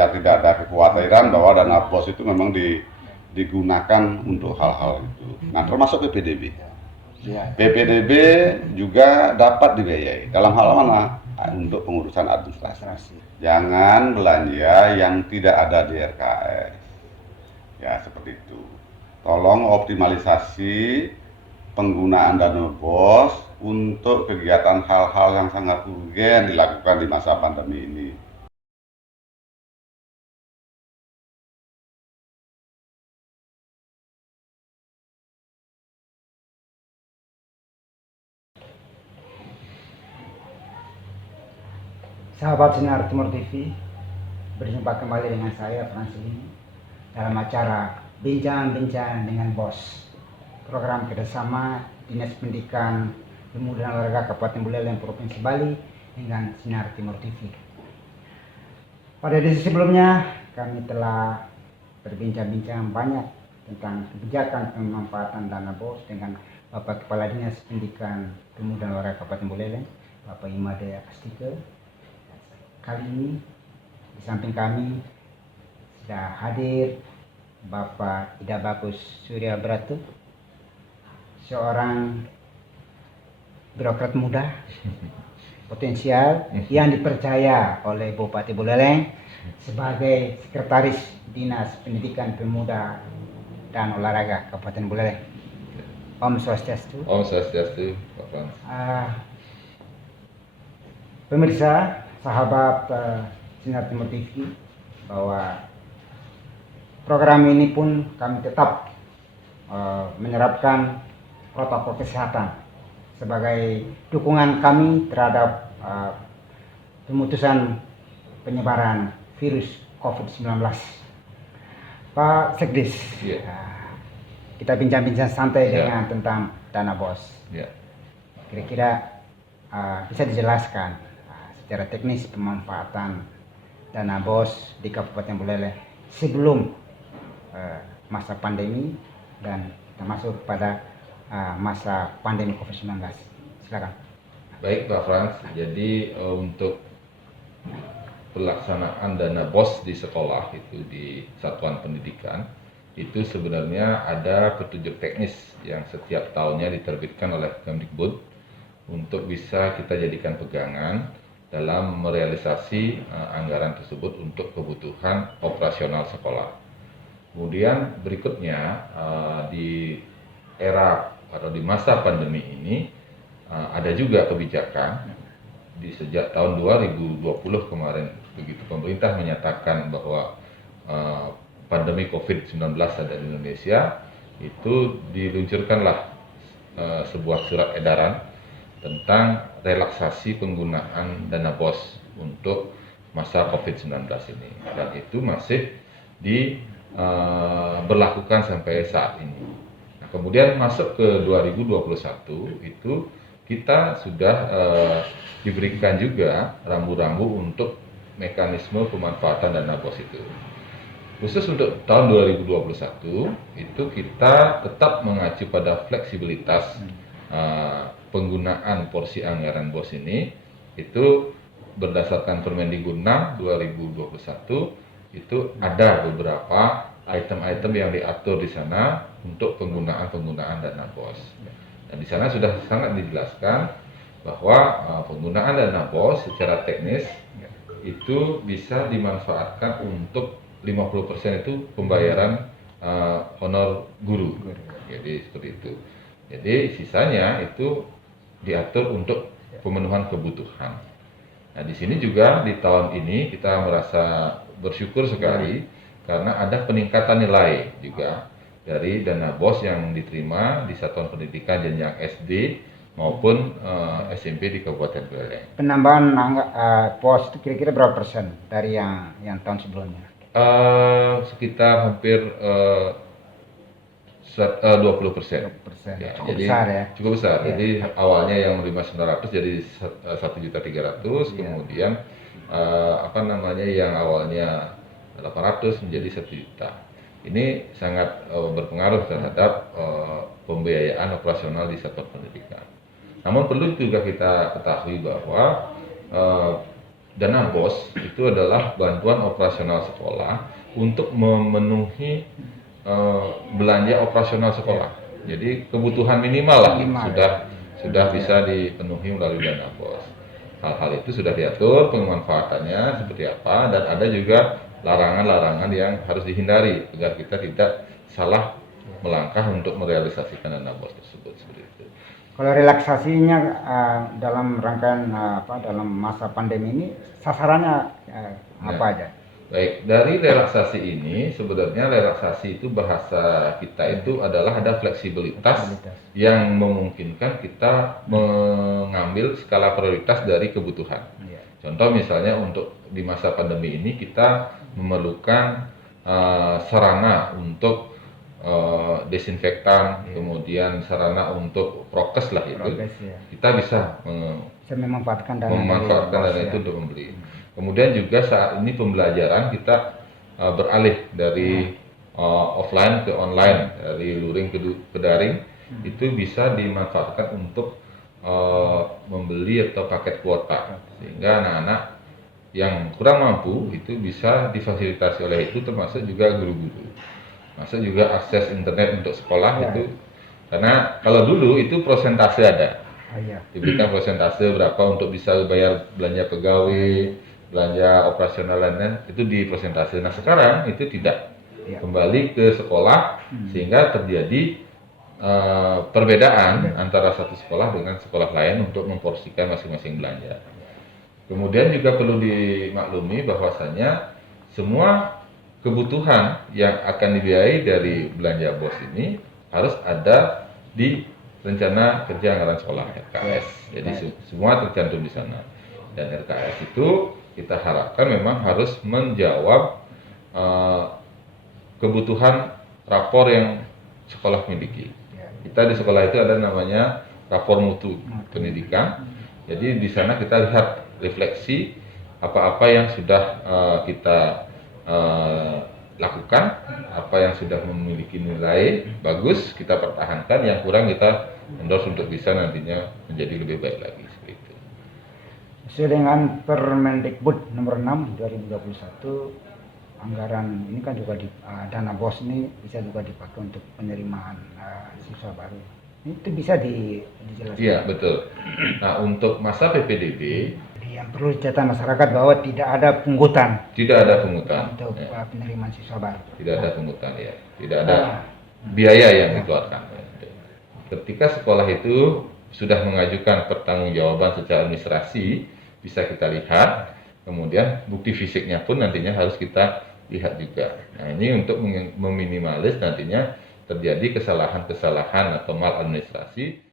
biar tidak ada kekhawatiran bahwa dana BOS itu memang digunakan untuk hal-hal itu. Nah, termasuk PPDB. PPDB juga dapat dibiayai dalam hal mana? Untuk pengurusan administrasi. Jangan belanja yang tidak ada di RKS. Ya, seperti itu. Tolong optimalisasi penggunaan dana BOS untuk kegiatan hal-hal yang sangat urgen dilakukan di masa pandemi ini. Sahabat Sinar Timur TV, berjumpa kembali dengan saya Fransini dalam acara Bincang-Bincang dengan Bos, program kerjasama Dinas Pendidikan Pemuda dan Olahraga Kabupaten Buleleng Provinsi Bali dengan Sinar Timur TV. Pada edisi sebelumnya kami telah berbincang-bincang banyak tentang kebijakan pemanfaatan dana BOS dengan Bapak Kepala Dinas Pendidikan Pemuda dan Olahraga Kabupaten Buleleng, Bapak Imade Astike. Kali ini di samping kami sudah hadir Bapak Ida Bagus Surya Bratu, seorang birokrat muda potensial yang dipercaya oleh Bupati Buleleng sebagai Sekretaris Dinas Pendidikan Pemuda dan Olahraga Kabupaten Buleleng. Om Swastiastu. Om Swastiastu, Pak Frans. Pemirsa, sahabat Sinar Timur TV, bahwa program ini pun kami tetap menerapkan protokol kesehatan sebagai dukungan kami terhadap pemutusan penyebaran virus COVID-19. Pak Sekdis, kita bincang-bincang santai dengan tentang dana BOS. Kira-kira bisa dijelaskan secara teknis pemanfaatan dana BOS di Kabupaten Buleleng sebelum masa pandemi dan kita masuk pada masa pandemi COVID-19. Silakan. Baik Pak Frans, jadi untuk pelaksanaan dana BOS di sekolah itu di satuan pendidikan itu sebenarnya ada petunjuk teknis yang setiap tahunnya diterbitkan oleh Kemdikbud untuk bisa kita jadikan pegangan dalam merealisasi anggaran tersebut untuk kebutuhan operasional sekolah. Kemudian berikutnya di era atau di masa pandemi ini ada juga kebijakan di sejak tahun 2020 kemarin, begitu pemerintah menyatakan bahwa pandemi COVID-19 ada di Indonesia, itu diluncurkanlah sebuah surat edaran tentang relaksasi penggunaan dana BOS untuk masa COVID-19 ini, dan itu masih diberlakukan sampai saat ini. Nah, kemudian masuk ke 2021 itu kita sudah diberikan juga rambu-rambu untuk mekanisme pemanfaatan dana BOS itu. Khusus untuk tahun 2021 itu kita tetap mengacu pada fleksibilitas penggunaan porsi anggaran BOS ini, itu berdasarkan Permendikbud 6 2021 itu ada beberapa item-item yang diatur di sana untuk penggunaan dana BOS. Dan di sana sudah sangat dijelaskan bahwa penggunaan dana BOS secara teknis itu bisa dimanfaatkan untuk 50% itu pembayaran honor guru. Jadi seperti itu. Jadi sisanya itu diatur untuk pemenuhan kebutuhan. Nah, di sini juga di tahun ini kita merasa bersyukur sekali karena ada peningkatan nilai juga dari dana BOS yang diterima di satuan pendidikan jenjang SD maupun SMP di Kabupaten Buleleng. Penambahan BOS itu kira-kira berapa persen dari yang tahun sebelumnya? Sekitar hampir 20%. Ya, cukup besar ya. Cukup besar. Ya. Jadi awalnya yang menerima 900 jadi 1.300.000, kemudian yang awalnya 800 menjadi 1 juta. Ini sangat berpengaruh terhadap pembiayaan operasional di sektor pendidikan. Namun perlu juga kita ketahui bahwa dana BOS itu adalah bantuan operasional sekolah untuk memenuhi belanja operasional sekolah. Jadi kebutuhan minimal lah Minimal, sudah bisa dipenuhi melalui dana BOS. Hal-hal itu sudah diatur pemanfaatannya seperti apa, dan ada juga larangan-larangan yang harus dihindari agar kita tidak salah melangkah untuk merealisasikan dana BOS tersebut seperti itu. Kalau relaksasinya dalam rangkaian dalam masa pandemi ini sasarannya apa aja? Baik, dari relaksasi ini sebenarnya relaksasi itu bahasa kita itu adalah ada fleksibilitas yang memungkinkan kita mengambil skala prioritas dari kebutuhan. Iya. Contoh misalnya untuk di masa pandemi ini kita memerlukan sarana untuk desinfektan, kemudian sarana untuk prokes lah itu. Prokes, ya. Kita bisa Bisa memanfaatkan dana dana itu untuk membeli. Kemudian juga saat ini pembelajaran kita beralih dari offline ke online, dari luring ke daring, itu bisa dimanfaatkan untuk membeli atau paket kuota, sehingga anak-anak yang kurang mampu itu bisa difasilitasi oleh itu, termasuk juga guru-guru, masuk juga akses internet untuk sekolah itu, karena kalau dulu itu prosentase ada. Diberikan prosentase berapa untuk bisa bayar belanja pegawai, belanja operasional lain itu di prosentase. Nah sekarang itu tidak, kembali ke sekolah, sehingga terjadi perbedaan antara satu sekolah dengan sekolah lain untuk memporsikan masing-masing belanja. Kemudian juga perlu dimaklumi bahwasanya semua kebutuhan yang akan dibiayai dari belanja BOS ini harus ada di rencana kerja anggaran sekolah RKS. Jadi semua tercantum di sana. Dan RKS itu kita harapkan memang harus menjawab kebutuhan rapor yang sekolah miliki. Kita di sekolah itu ada namanya rapor mutu pendidikan. Jadi di sana kita lihat refleksi apa-apa yang sudah kita lakukan, apa yang sudah memiliki nilai bagus kita pertahankan, yang kurang kita endorse untuk bisa nantinya menjadi lebih baik lagi seperti itu. Sesuai dengan Permendikbud nomor 6 2021, anggaran ini kan juga dana BOS ini bisa juga dipakai untuk penerimaan siswa baru. Itu bisa dijelaskan? Iya, betul. Nah, untuk masa PPDB, yang perlu dicatat masyarakat bahwa tidak ada pungutan. Tidak ada pungutan untuk penerimaan siswa baru. Tidak ada pungutan, ya. Tidak ada biaya yang dikeluarkan. Ketika sekolah itu sudah mengajukan pertanggungjawaban secara administrasi, bisa kita lihat. Kemudian bukti fisiknya pun nantinya harus kita lihat juga. Nah, ini untuk meminimalis nantinya terjadi kesalahan-kesalahan atau maladministrasi.